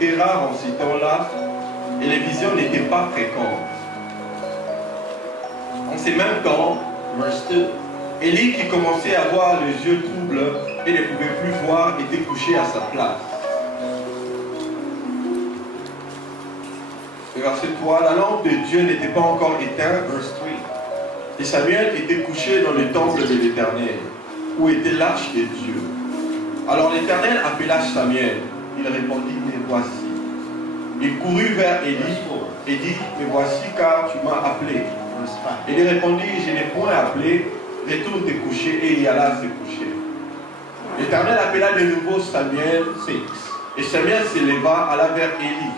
était rare en ces temps-là et les visions n'étaient pas fréquentes. En ces mêmes temps, verse 2, Élie qui commençait à avoir les yeux troubles et ne pouvait plus voir était couché à sa place. Le verset 3, la lampe de Dieu n'était pas encore éteinte, verse 3. Et Samuel était couché dans le temple de l'Éternel, où était l'arche de Dieu. Alors l'Éternel appela Samuel. Il répondit, me voici. Il courut vers Élie et dit, me voici car tu m'as appelé. Et il répondit, je n'ai point appelé, retourne te coucher, et il alla se coucher. L'Éternel appela de nouveau Samuel 6. Et Samuel se leva, alla vers Élie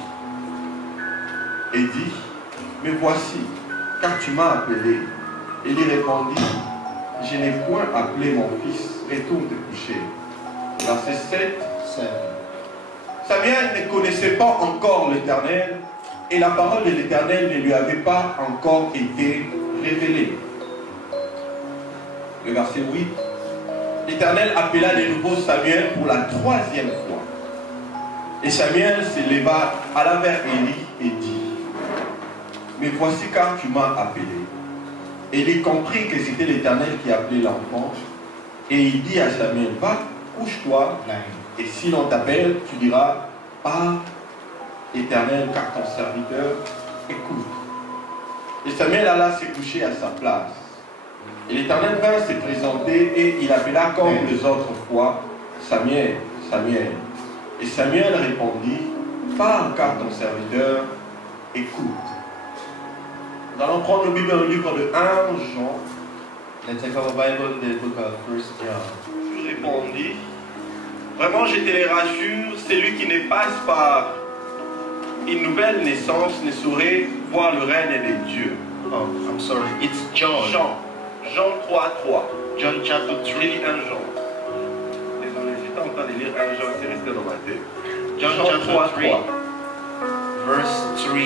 et dit, me voici, car tu m'as appelé. Élie répondit, je n'ai point appelé mon fils, retourne te coucher. Verset 7. Samuel ne connaissait pas encore l'Éternel et la parole de l'Éternel ne lui avait pas encore été révélée. Le verset 8. L'Éternel appela de nouveau Samuel pour la troisième fois. Et Samuel se leva, alla vers Élie et dit, me voici car tu m'as appelé. Élie comprit que c'était l'Éternel qui appelait l'enfant. Et il dit à Samuel, va, couche-toi. Et si l'on t'appelle, tu diras, ah, Éternel, car ton serviteur écoute. Et Samuel alla se coucher à sa place. Et l'Éternel vint se présenter et il appela comme les autres fois, Samuel, Samuel. Et Samuel répondit, parle car ton serviteur écoute. Nous allons prendre le Bible dans le livre de 1 Jean. Let's take our Bible in the book of 1 John. Je répondis, vraiment je te les rassure, celui qui ne passe par une nouvelle naissance ne saurait voir le règne de Dieu. Oh, I'm sorry. It's John. Jean 3:3. John chapter 3. Lis 1 Jean. Désolé, j'étais en train de lire 1 Jean, c'est resté dans ma tête. John chapter 3, verse 3.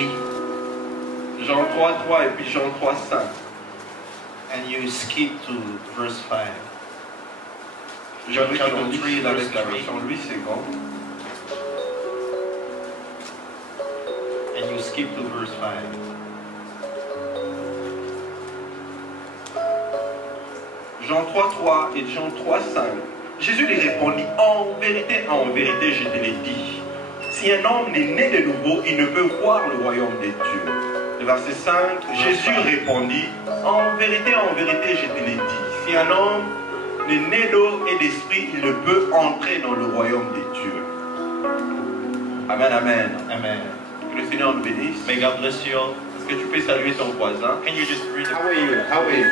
Jean 3:3 et puis Jean 3:5. And you skip to verse 5. John John chapter 3, la verse 3. version Louis II. And you skip to verse 5. Jean 3:3 et Jean 3:5. Jésus lui répondit, en vérité, je te l'ai dit. Si un homme n'est né de nouveau, il ne peut voir le royaume de Dieu. Le verset 5, Jésus répondit, en vérité, je te l'ai dit. Si un homme n'est né d'eau et d'esprit, il ne peut entrer dans le royaume de Dieu. Amen, amen. Amen. Que le Seigneur nous bénisse. May God bless you all. Est-ce que tu peux saluer ton voisin? Can you just read How are you? How are you?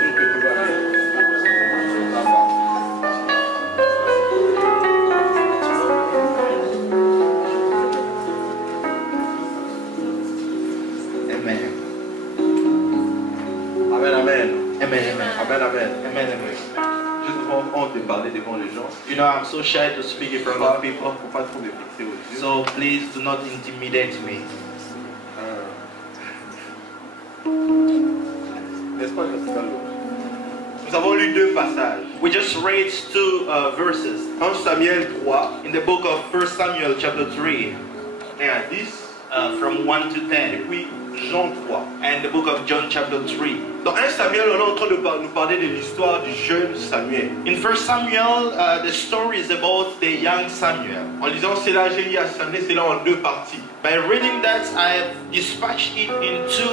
De parler devant les gens. You know, I'm so shy to speak in front of people. Faut pas trop me fixer aux yeux. So please do not intimidate me. N'est-ce pas, nous avons lu deux passages. We just read two verses. 1 Samuel 3, in the book of 1 Samuel chapter 3, 1 à 10, from 1 to 10, et puis Jean 3. and the book of John chapter 3. Dans 1 Samuel, on est en train de nous parler de l'histoire du jeune Samuel. In 1 Samuel, the story is about the young Samuel. En lisant cela, j'ai dit à Samuel, c'est là en deux parties. By reading that, I have dispatched it in two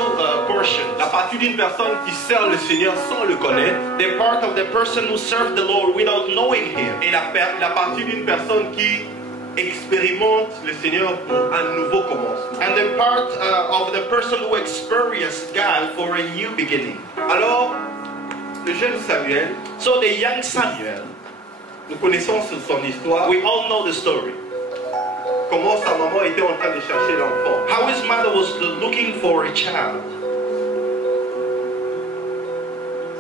portions. La partie d'une personne qui sert le Seigneur sans le connaître. The part of the person who served the Lord without knowing Him. Et la partie d'une personne qui expérimente le Seigneur pour un nouveau commencement. And the part of the person who experienced God for a new beginning. Alors, le jeune Samuel, so the young Samuel, nous connaissons son histoire. We all know the story. Comment sa maman était en train de chercher l'enfant. How his mother was looking for a child.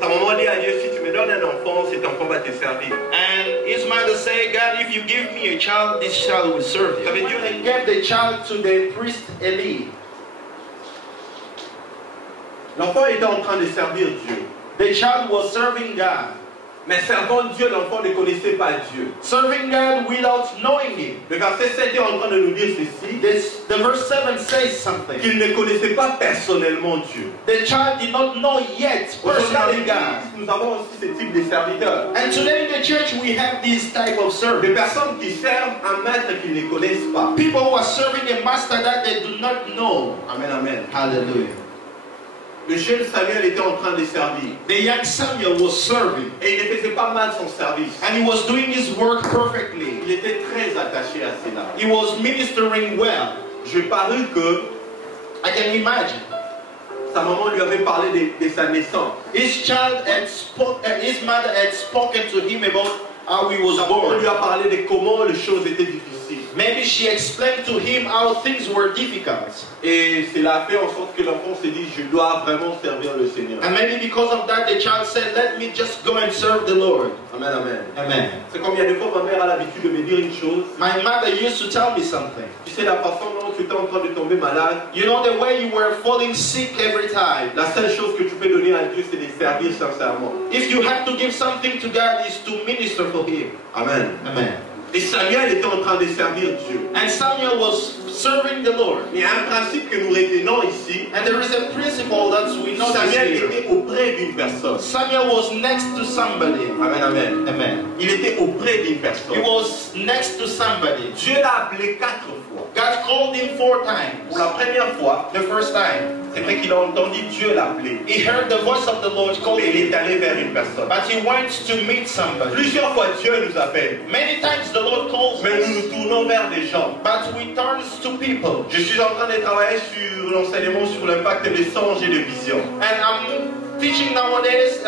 Sa maman dit à Dieu, si tu me donnes un enfant, cet enfant va te servir. And his mother said, God, if you give me a child, this child will serve you. Ça veut dire, And gave the child to the priest Eli. L'enfant était en train de servir Dieu. The child was serving God. Mais servant Dieu, l'enfant ne connaissait pas Dieu. Serving God without knowing Him. Le verset 7 est en train de nous dire ceci. The verse 7 says something. Qu'il ne connaissait pas personnellement Dieu. The child did not know yet personally God. Nous avons aussi ce type de serviteurs. And today in the church we have this type of service. Des personnes qui servent un maître qu'ils ne connaissent pas. People who are serving a master that they do not know. Amen, amen. Hallelujah. Le jeune Samuel était en train de servir. The young Samuel was serving. Et il ne faisait pas mal son service. And he was doing his work perfectly. Il était très attaché à cela. He was ministering well. Je parus que I can imagine. Sa maman lui avait parlé de sa naissance. His mother had spoken to him about how he was born. On lui a parlé de comment les choses étaient difficiles. Maybe she explained to him how things were difficult. Et cela a fait en sorte que l'enfant s'est dit, je dois vraiment servir le Seigneur. And maybe because of that, the child said, let me just go and serve the Lord. Amen, amen. Amen. C'est comme il y a des fois, ma mère a l'habitude de me dire une chose. My mother used to tell me something. Tu sais la façon dont tu étais en train de tomber malade. You know the way you were falling sick every time. La seule chose que tu peux donner à Dieu, c'est de servir sincèrement. If you have to give something to God, is to minister for Him. Amen. Amen. Et Samuel était en train de servir Dieu. And Samuel was serving the Lord. Il y a un principe que nous retenons ici. And there is a principle that we know. Samuel était auprès d'une personne. Samuel was next to somebody. Amen, amen. Amen. Il était auprès d'une personne. He was next to somebody. Dieu l'a appelé 4 fois. God called him 4 times. Pour la première fois, The first time, c'est vrai qu'il a entendu Dieu l'appeler. he heard the voice of the Lord Mais calling il him. est allé vers une personne. But he went to meet somebody. Plusieurs fois Dieu nous appelle. Many times the Lord calls Mais nous us, nous tournons vers des gens. but we turn to people. Je suis en train de travailler sur l'enseignement sur l'impact des songes et des visions. And I'm teaching nowadays,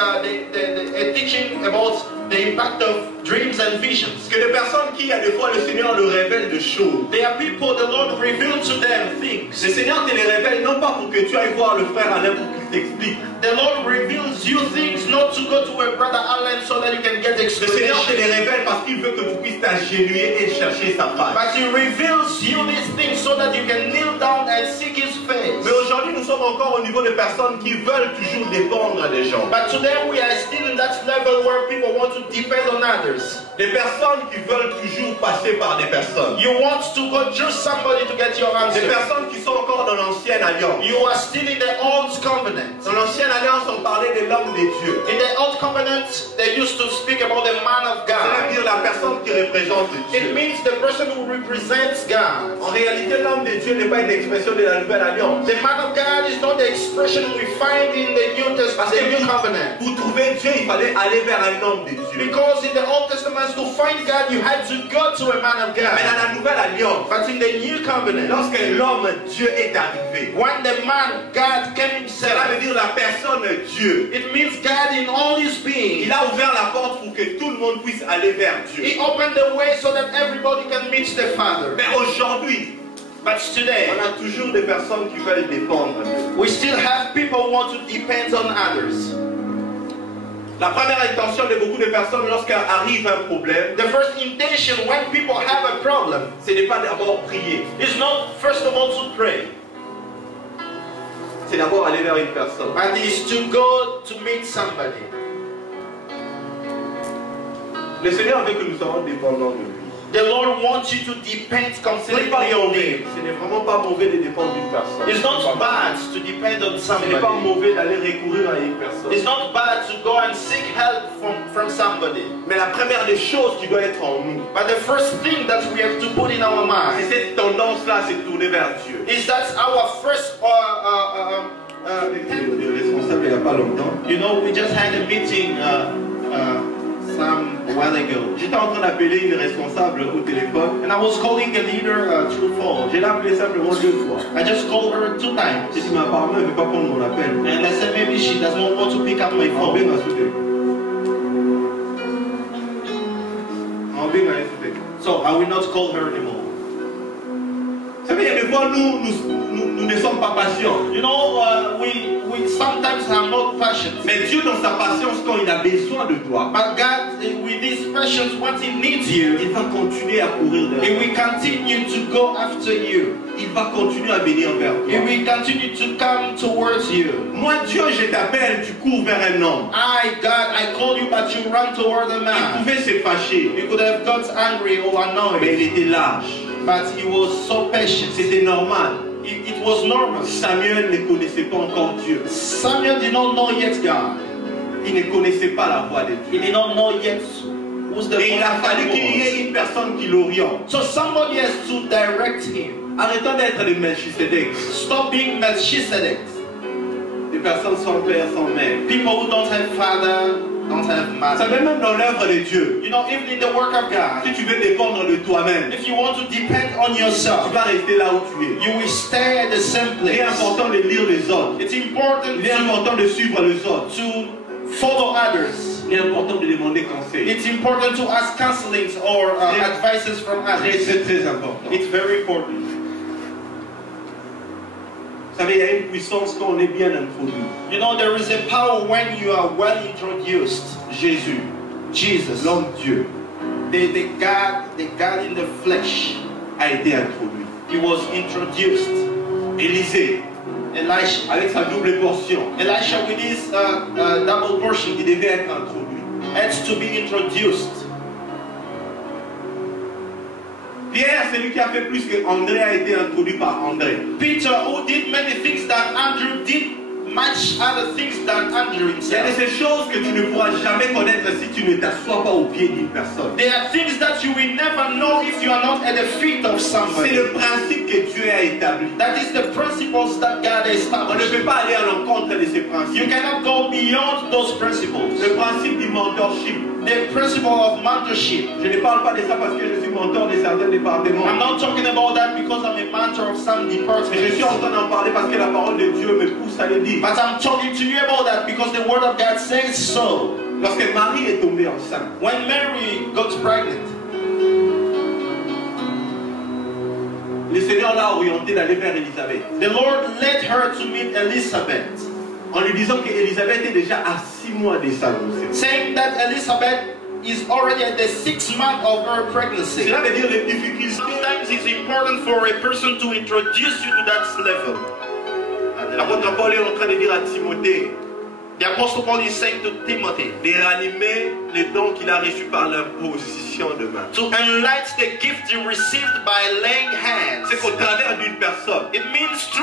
teaching about the impact of dreams and visions. Que des personnes qui, à des fois, le Seigneur leur révèle des choses. There are people the Lord revealed to them things. Le Seigneur te les révèle non pas pour que tu ailles voir le frère Alain pour qu'il t'explique. The Lord reveals you things not to go to a brother Alan so that you can get Le Seigneur te explanation. les révèle parce qu'il veut que tu puisses t'agenouiller et chercher sa face. But He reveals you these things so that you can kneel down and seek His face. Mais aujourd'hui, nous sommes encore au niveau de personnes qui veulent toujours dépendre des gens. But today we are still in that level where people want to depend on others. Des personnes qui veulent toujours passer par des personnes. You want to go through somebody to get your Des answer. personnes qui sont encore dans l'ancienne alliance. You are still in the old covenant. Dans l'ancienne alliance, on parlait de l'homme de Dieu. In the old covenant, they used to speak about the man of C'est-à-dire God. la personne qui représente It Dieu. means the person who represents God. En réalité, l'homme de Dieu n'est pas une expression de la nouvelle alliance. The man of God is not the expression we find in the New Testament, the New Covenant. Pour trouver Dieu, il fallait aller vers un homme de Dieu. Because in the Old Testament, to find God, you had to go to a man of Mais dans God. la nouvelle alliance, But in the New Covenant, lorsque l'homme Dieu est arrivé, when the man God came cela veut himself, dire la personne Dieu. it means God in all His being. Il a ouvert la porte pour que tout le monde puisse aller vers Dieu. He opened the way so that everybody can meet the Father. Mais aujourd'hui, But today, on a toujours des personnes qui veulent dépendre d'eux. we still have people who want to depend on others. La première intention de beaucoup de personnes lorsqu'arrive un problème, The first intention when people have a problem ce n'est pas d'abord prier, is not first of all to pray, c'est d'abord aller vers une personne. but is to go to meet somebody. Le Seigneur veut que nous soyons dépendants de lui. The Lord wants you to depend Ce n'est completely pas on mauvais, Him. ce n'est vraiment pas mauvais de dépendre d'une personne. It's not bad to depend on Ce n'est pas somebody. mauvais d'aller recourir à une personne. It's not bad to go and seek help from somebody. Mais la première des choses qui doit être en nous, But the first thing that we have to put in our c'est mind cette tendance-là, c'est de tourner vers Dieu. is that our first Le responsable, il n'y a pas longtemps, you know, we just had a meeting some while ago. j'étais en train d'appeler une responsable au téléphone. And I was calling a leader through phone. Je l'ai appelée simplement 2 fois. I just called her 2 times. J'ai dit, mais apparemment, elle ne veut pas prendre mon appel. And I said maybe she doesn't want to pick up my En bien phone. à sauter. En bien à sauter. So I will not call her anymore. Vous savez, il y a des fois, nous ne sommes pas patients. You know, we sometimes are not patient. Mais Dieu, dans sa patience, quand il a besoin de toi, But God, with His expressions when he needs you, il va continuer à courir he derrière. will continue to go after you. Il va continuer à venir vers He toi. will continue to come towards you. Moi, Dieu, je t'appelle, tu cours vers un homme. God, I called you, but you ran toward a Il man. pouvait se fâcher, He could have got angry or mais annoyed, il était lâche. but he was so patient. C'était normal. It was normal. Samuel ne connaissait pas encore Dieu. Samuel did not know yet God. Il ne connaissait pas la voix de He Dieu. did not know yet who's the Et il a voice of fallu God qu'il y ait was. une personne qui l'oriente. So somebody has to direct him. Arrêtons d'être des Melchisedec. Stop being Melchizedek. Des personnes sans père, sans mère. People who don't have father, don't have Ça mother. fait même dans l'œuvre de Dieu. You know, even in the work of God, Si tu veux dépendre de toi-même, if you want to depend on tu yourself, vas rester là où tu es. you will stay at the same Il est place. important de lire les autres. It's important Il est important de suivre les autres. to follow others. Il est important de demander conseil. It's important to ask counselings or advices from others. C'est très important. It's very important. Vous savez, il y a une puissance quand on est bien introduit. You know, there is a power when you are well introduced. Jésus, Jesus, l'homme Dieu, the God in the flesh, a été introduit. he was introduced. Élisée, Elisha, avec sa double portion, Elisha with his double portion, il devait être introduit. had to be introduced. Pierre, c'est lui qui a fait plus que André a été introduit par André. Peter, who did many things that Andrew did, much other things than Andrew Il y a himself. ces choses que tu ne pourras jamais connaître si tu ne t'assois pas au pied d'une personne. There are things that you will never know if you are not at the feet of C'est somebody. le principe que Dieu a établi. That is the principles that God On ne established. peut pas aller à l'encontre de ces You principes. cannot go beyond those principles. Le principe du mentorship. The principle of mentorship. Je ne parle pas de ça parce que je suis mentor de certains départements. I'm not talking about that because I'm a mentor of some Mais je departments. suis en train d'en parler parce que la parole de Dieu me pousse à le dire. But I'm talking to you about that because the word of God says so. Lorsque Marie est tombée enceinte, When Mary got pregnant, le Seigneur l'a orienté d'aller vers Élisabeth. the Lord led her to meet Elizabeth, En lui disant qu'Élisabeth est déjà à 6 mois de sa grossesse. saying that Elizabeth is already at the 6th month of her pregnancy. Cela veut dire les difficultés. Sometimes it's important for a person to introduce you to that level. L'apôtre Paul est en train de dire à Timothée The Apostle Paul is saying to Timothy de ranimer les dons qu'il a reçus par l'imposition de main. to enlighten the gift you received by laying hands. C'est qu'au travers d'une personne, It means through